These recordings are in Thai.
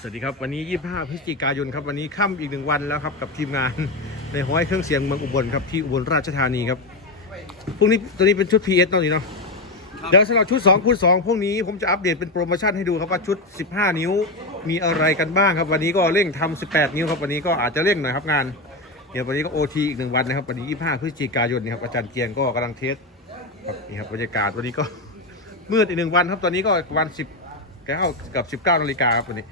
สวัสดีครับวันนี้ 25 พฤศจิกายนครับวันนี้ค่ำอีกหนึ่งวันแล้วครับกับทีมงานในห้อยเครื่องเสียงเมืองอุบลครับที่อุบลราชธานีครับพรุ่งนี้ตัวนี้เป็นชุด PS ตอนนี้เนาะเดี๋ยวสำหรับชุด2คูณ2พวกนี้ผมจะอัปเดตเป็นโปรโมชั่นให้ดูครับว่าชุด 15 นิ้วมีอะไรกันบ้างครับ วันนี้ก็เร่งทำ18 นิ้วครับวันนี้ก็อาจจะเร่งหน่อยครับงาน เดี๋ยววันนี้ก็ OT อีกหนึ่งวันนะครับวันนี้ 25 พฤศจิกายนนี่ครับอาจารย์เกียงก็กำลังเทสครับนี่ครับบรรยากาศวันนี้ก็มืดอีกหนึ่งวันครับตอนนี้ก็วัน10แก้ากับ 19นาฬิกาครับวันนี้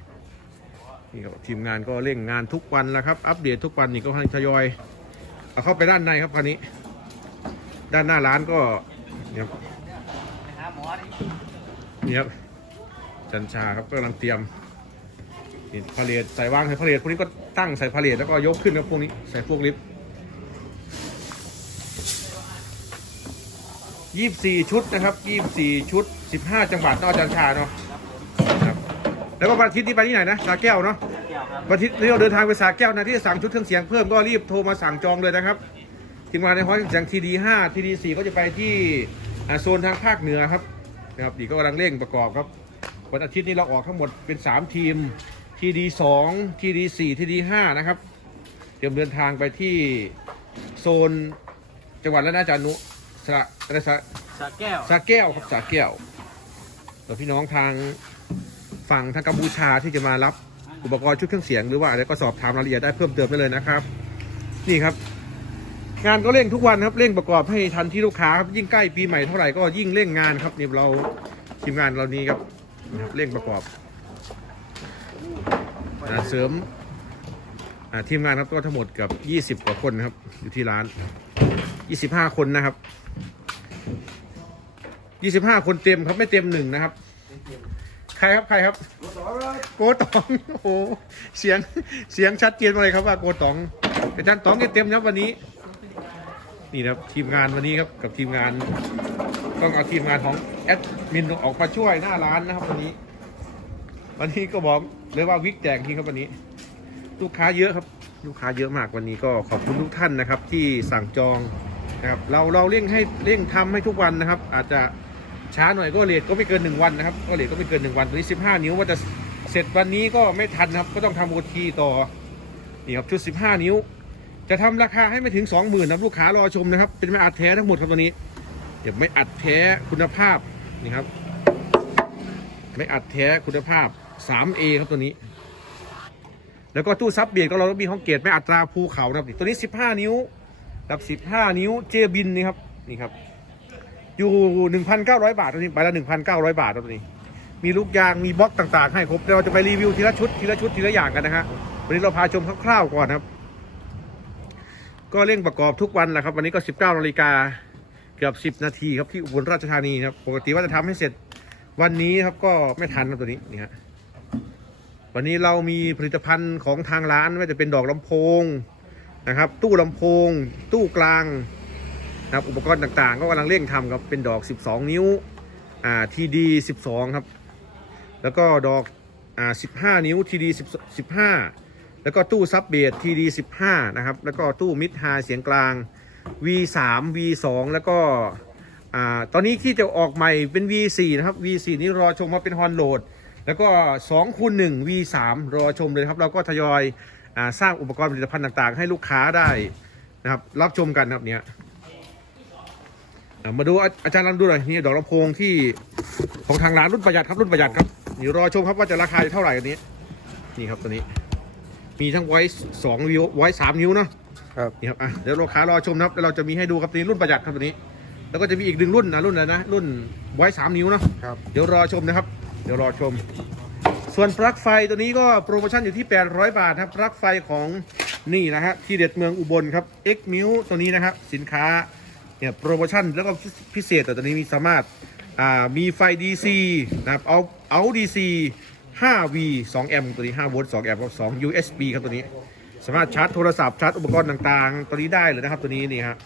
นี่ทีมงานก็เร่งงานทุกวันแล้วครับ อัปเดตทุกวันนี่ก็ททยอยเอาเข้าไปด้านในครับคราวนี้ ด้านหน้าร้านก็เนี่ยครับนี่ครับจันชาครับก็กำลังเตรียมนี่พาเลทใส่วางใส่พาเลทพวกนี้ก็ตั้งใส่พาเลทแล้วก็ยกขึ้นครับพวกนี้ใส่พวกลิฟต์ยี่สี่ชุดนะครับยี่สี่ชุดสิบห้าจังหวัดนอกจันชาเนาะครับ แล้วก็วันอาทิตย์นี้ไปที่ไหนนะสาแก้วเนาะเกี่ยวครับวันที่นี้เราเดินทางไปสาแก้วนะที่จะสั่งชุดเครื่องเสียงเพิ่มก็รีบโทรมาสั่งจองเลยนะครับทีมงานในห้อยเครื่องเสียงทีดีห้าทีดีสี่ก็จะไปที่อ่าโซนทางภาคเหนือครับนะครับดีก็กำลังเร่งประกอบครับ วันอาทิตย์นี้เราออกทั้งหมดเป็น 3 ทีมทีดีสองทีดีสี่ทีดีห้านะครับเตรียมเดินทางไปที่โซนจังหวัดและนาจานุสระอะไรสระสาแก้ว สาแก้วครับสาแก้วแล้วพี่น้องทาง ฝั่งทางกัมพูชาที่จะมารับอุปกรณ์ชุดเครื่องเสียงหรือว่าอะไรก็สอบถามรายละเอียดได้เพิ่มเติมได้เลยนะครับ นี่ครับ งานก็เร่งทุกวันครับเร่งประกอบให้ทันที่ลูกค้าครับยิ่งใกล้ปีใหม่เท่าไหร่ก็ยิ่งเร่งงานครับนี่เราทีมงานเรานี้ครับนะครับเร่งประกอบอเสริมทีมงานครับก็ทั้งหมดกับ 20 กว่าคนนะครับ อยู่ที่ร้าน 25 คนนะครับยี่สิบห้าคนเต็มครับไม่เต็มหนึ่งนะครับ ใครครับใครครับ โกตอง โอ้โหเสียงเสียงชัดเจนมาเลยครับว่าโกตองอาจารย์ตองเนี่ยเต็มนะวันนี้ นี่นะครับทีมงานวันนี้ครับกับทีมงาน ต้องเอาทีมงานของแอดมินออกมาช่วยหน้าร้านนะครับวันนี้ วันนี้ก็บอกเลยว่าวิกแจกทีครับวันนี้ ลูกค้าเยอะครับ ลูกค้าเยอะมากวันนี้ก็ขอบคุณทุกท่านนะครับ ที่สั่งจองนะครับเราเราเร่งให้เร่งทำให้ทุกวันนะครับ อาจจะ ช้าหน่อยก็เลทก็ไม่เกินหนึ่งวันนะครับ ก็เลทก็ไม่เกินหนึ่งวันตอนนี้สิบห้านิ้วว่าจะเสร็จวันนี้ก็ไม่ทันครับ ก็ต้องทำโอทีต่อนี่ครับชุดสิบห้านิ้ว จะทำราคาให้ไม่ถึงสองหมื่นะลูกค้ารอชมนะครับ เป็นไม่อัดแท้ทั้งหมดครับตัวนี้ เดี๋ยวไม่อัดแท้คุณภาพนี่ครับ ไม่อัดแท้คุณภาพ 3A ครับตัวนี้ แล้วก็ตู้ซับเบียดก็เราต้องมีห้องเกตไม่อัตราภูเขานะครับตัวนี้ 15 นิ้วครับ 15 นิ้วเจบินนี่ครับนี่ครับ อยู่1,900บาทตัวนี้ไปละ1,900บาทครับาทตัวนี้ มีลูกยางมีบล็อกต่างๆ ให้ครบเดี๋ยวเราจะไปรีวิวทีละชุดทีละชุดทีละอย่างกันนะฮะวันนี้เราพาชมคร่าวๆก่อนครับ ก็เร่งประกอบทุกวันแหละครับ วันนี้ก็19นาฬิกาเกือบ10นาทีครับที่อุบลราชธานีครับปกติว่าจะทำให้เสร็จวันนี้ครับก็ไม่ทันครับตัวนี้นี่ฮะวันนี้เรามีผลิตภัณฑ์ของทางร้านไม่ว่าจะเป็นดอกลำโพงนะครับ ตู้ลำโพง ตู้กลาง นะครับอุปกรณ์ต่างๆ ก็กำลังเร่งทำครับเป็นดอก 12 นิ้วอ่าทีดี12 ครับ แล้วก็ดอกอ่า15 นิ้วทีดี15 แล้วก็ตู้ซับเบสทีดี15 นะครับ แล้วก็ตู้มิดไฮเสียงกลาง V3 V2 แล้วก็อ่าตอนนี้ที่จะออกใหม่เป็น V4 นะครับ V4 นี้รอชมว่าเป็นฮอนโหลดแล้วก็2คูณ1 V3 รอชมเลยครับ เราก็ทยอยอสร้างอุปกรณ์ผลิตภัณฑ์ต่างๆ ให้ลูกค้าได้นะครับ รับชมกันครับเนี่ย อ่ามาดูอาอาจารย์ลองดูหน่อยนี่ดอกลำโพงที่ของทางร้านรุ่นประหยัดครับรุ่นประหยัดครับนี่รอชมครับว่าจะราคาเท่าไหร่อันนี้ นี่ครับตัวนี้ มีทั้งไว้สองนิ้วไว้สามนิ้วเนาะครับนี่ครับอะเดี๋ยวลูกค้ารอชมนะครับแล้วเราจะมีให้ดูครับตัวนี้รุ่นประหยัดครับตัวนี้ แล้วก็จะมีอีกหนึ่งรุ่นนะรุ่นอะไรนะรุ่นไว้สามนิ้วเนาะครับ เดี๋ยวรอชมนะครับ เดี๋ยวรอชม ส่วนปลั๊กไฟตัวนี้ก็โปรโมชั่นอยู่ที่ 800 บาทครับปลั๊กไฟของนี่นะฮะที่เด็ดเมืองอุบลครับ X m i l ตัวนี้นะครับสินค้า เนี่ยโปรโมชั่นแล้วก็พิเศษแต่ตัวนี้มีสามารถอ่ามีไฟ DC นะครับเอาเอา DC 5V 2แอมป์ตัวนี้5โวลต์2แอมป์2 USB ครับตัวนี้ สามารถชาร์จโทรศัพท์ชาร์จอุปกรณ์ต่างๆ ตัวนี้ได้เลยนะครับตัวนี้นี่ฮะ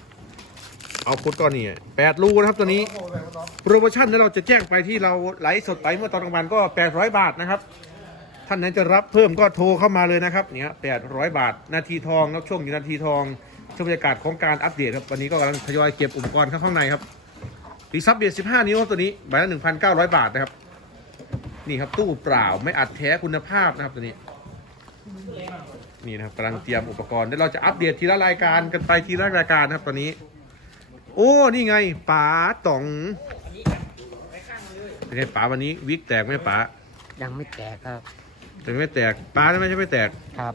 เอาพุทก็นี่8รูนะครับตัวนี้โปรโมชั่นที่เราจะแจ้งไปที่เราไลฟ์สดไปเมื่อตอนกลางวันก็ 800 บาทนะครับท่านนั้นจะรับเพิ่มก็โทรเข้ามาเลยนะครับเนี่ย800บาทนาทีทองแล้วช่วงอยู่นาทีทอง ช่วงบรรยากาศของการอัปเดตครับวันนี้ก็กำลังทยอยเก็บอุปกรณ์ข้างในครับรีซับเบีย15 นิ้วตัวนี้ใบละ1,900 บาทนะครับ นี่ครับตู้เปล่าไม่อัดแท้คุณภาพนะครับตัวนี้ นี่นะครับกำลังเตรียมอุปกรณ์เดี๋ยวเราจะอัปเดตทีละรายการกันไปทีละรายการนะครับตอนนี้ โอ้นี่ไงป๋าต๋องเป็นไงป๋าวันนี้วิกแตกไหมป๋ายังไม่แตกครับ แต่ไม่แตกป๋าทำไมใช่ไม่แตกครับ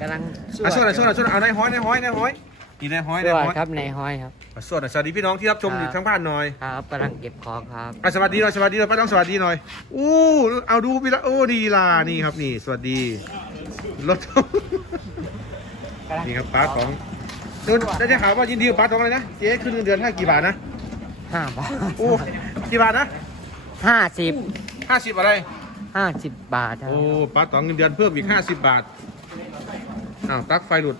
กำลังอะช่วยหน่อยช่วยหน่อยช่วยหน่อยเอานายห้อยนายห้อยนายห้อยนี่นายห้อยสนายวัสห้ดีอยครับในห้อยครับอะสวัสดีสวัสดีพี่น้องที่รับชมครับอยู่ทั้งบ้านหน่อยครับกำลังเก็บของครับอะสวัสดีหน่อยสวัสดีหน่อยป้าต้องสวัสดีหน่อยอู้เอาดูพี่ละโอ้ดีลานี่ครับนี่ สวัสดีรถนี่ครับป้าของนู่นได้ข่าวว่ายินดีกับป้าตองเลยนะเจ๊ขึ้นเงินเดือนให้กี่บาทนะห้าบาทโอ้กี่บาทนะห้าสิบห้าสิบอะไร ห้าสิบบาทครับโอ้ป้าตองเงินเดือนเพิ่มอีกห้าสิบบาทอ้าวปลั๊กไฟหลุด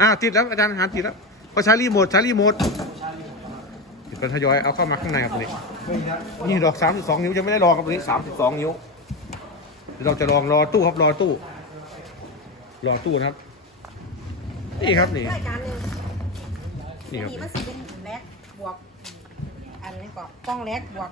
อ้าวติดแล้วอาจารย์หาติดแล้วก็ใช้รีโมทใช้รีโมทติดกันทยอยเอาเข้ามาข้างในครับตรงนี้นี่ดอกสามสิบสองนิ้วยังไม่ได้ลองครับตรงนี้สามสิบสองนิ้วเดี๋ยวเราจะลองรอตู้ครับรอตู้ รอตู้นะครับ นี่ครับนี่รายการหนึ่งนี่ครับ นี่มันสิเป็นแลกบวก อันนี้ก็กล้องแลกบวก